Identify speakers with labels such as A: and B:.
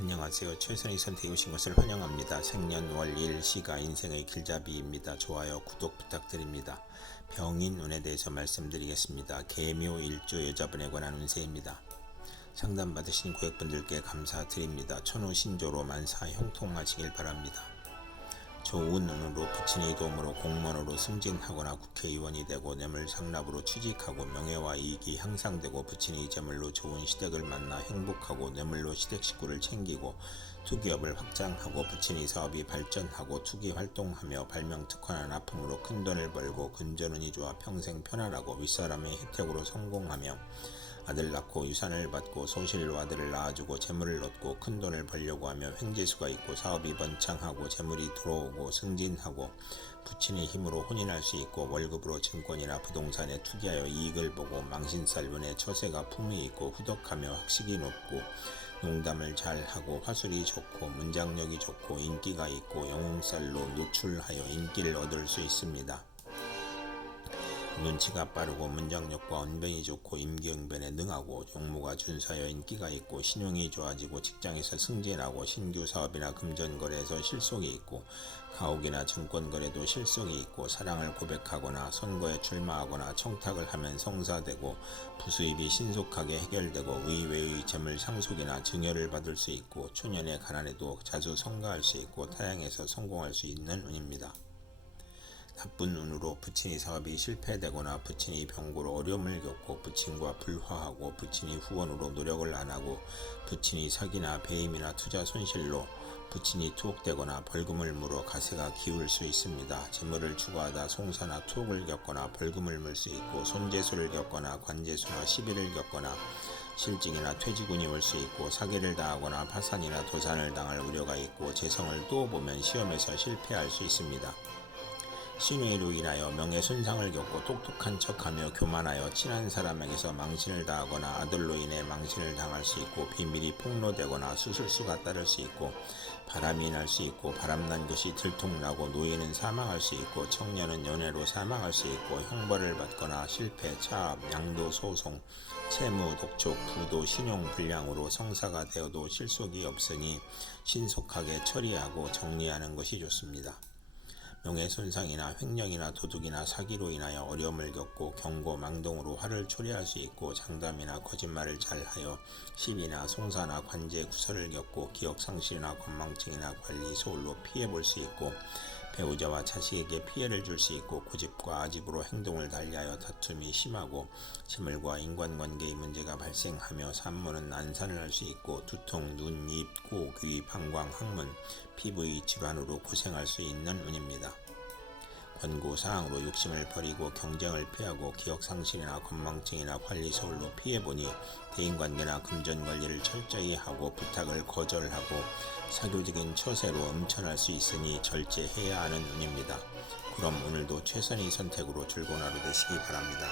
A: 안녕하세요. 최선희 선택해 오신 것을 환영합니다. 생년월 일 시가 인생의 길잡이입니다. 좋아요, 구독 부탁드립니다. 병인 운에 대해서 말씀드리겠습니다. 개묘 일조 여자분에 관한 운세입니다. 상담 받으신 고객분들께 감사드립니다. 천호 신조로 만사 형통하시길 바랍니다. 좋은 운으로 부친의 도움으로 공무원으로 승진하거나 국회의원이 되고 뇌물 상납으로 취직하고 명예와 이익이 향상되고 부친의 재물로 좋은 시댁을 만나 행복하고 뇌물로 시댁 식구를 챙기고 투기업을 확장하고 부친의 사업이 발전하고 투기 활동하며 발명 특허나 납품으로 큰 돈을 벌고 근전운이 좋아 평생 편안하고 윗사람의 혜택으로 성공하며 아들 낳고 유산을 받고 소실로 아들을 낳아주고 재물을 얻고 큰 돈을 벌려고 하며 횡재수가 있고 사업이 번창하고 재물이 들어오고 승진하고 부친의 힘으로 혼인할 수 있고 월급으로 증권이나 부동산에 투기하여 이익을 보고 망신살분에 처세가 품위 있고 후덕하며 학식이 높고 농담을 잘하고 화술이 좋고 문장력이 좋고 인기가 있고 영웅살로 노출하여 인기를 얻을 수 있습니다. 눈치가 빠르고 문장력과 언변이 좋고 임기응변에 능하고 용모가 준수하여 인기가 있고 신용이 좋아지고 직장에서 승진하고 신규 사업이나 금전거래에서 실속이 있고 가옥이나 증권거래도 실속이 있고 사랑을 고백하거나 선거에 출마하거나 청탁을 하면 성사되고 부수입이 신속하게 해결되고 의외의 재물 상속이나 증여를 받을 수 있고 초년에 가난해도 자주 성가할 수 있고 타향에서 성공할 수 있는 운입니다. 나쁜 운으로 부친이 사업이 실패되거나 부친이 병고로 어려움을 겪고 부친과 불화하고 부친이 후원으로 노력을 안 하고 부친이 사기나 배임이나 투자 손실로 부친이 투옥되거나 벌금을 물어 가세가 기울 수 있습니다. 재물을 추구하다 송사나 투옥을 겪거나 벌금을 물 수 있고 손재수를 겪거나 관재수나 시비를 겪거나 실직이나 퇴직운이 올 수 있고 사기를 당하거나 파산이나 도산을 당할 우려가 있고 재성을 또 보면 시험에서 실패할 수 있습니다. 신의로 인하여 명예 손상을 겪고 똑똑한 척하며 교만하여 친한 사람에게서 망신을 당하거나 아들로 인해 망신을 당할 수 있고 비밀이 폭로되거나 수술수가 따를 수 있고 바람이 날 수 있고 바람난 것이 들통나고 노인은 사망할 수 있고 청년은 연애로 사망할 수 있고 형벌을 받거나 실패, 차압, 양도, 소송, 채무, 독촉, 부도, 신용 불량으로 성사가 되어도 실속이 없으니 신속하게 처리하고 정리하는 것이 좋습니다. 명예 손상이나 횡령이나 도둑이나 사기로 인하여 어려움을 겪고 경고, 망동으로 화를 초래할 수 있고 장담이나 거짓말을 잘하여 시비나 송사나 관제, 구설을 겪고 기억 상실이나 건망증이나 관리, 소홀로 피해 볼 수 있고 배우자와 자식에게 피해를 줄 수 있고 고집과 아집으로 행동을 달리하여 다툼이 심하고 재물과 인간관계의 문제가 발생하며 산모는 난산을 할 수 있고 두통, 눈, 입, 코, 귀, 방광, 항문, 피부의 질환으로 고생할 수 있는 운입니다. 권고 사항으로 욕심을 버리고 경쟁을 피하고 기억 상실이나 건망증이나 관리 서울로 피해보니 대인관계나 금전 관리를 철저히 하고 부탁을 거절하고 사교적인 처세로 음천할 수 있으니 절제해야 하는 운입니다. 그럼 오늘도 최선의 선택으로 즐거운 하루 되시기 바랍니다.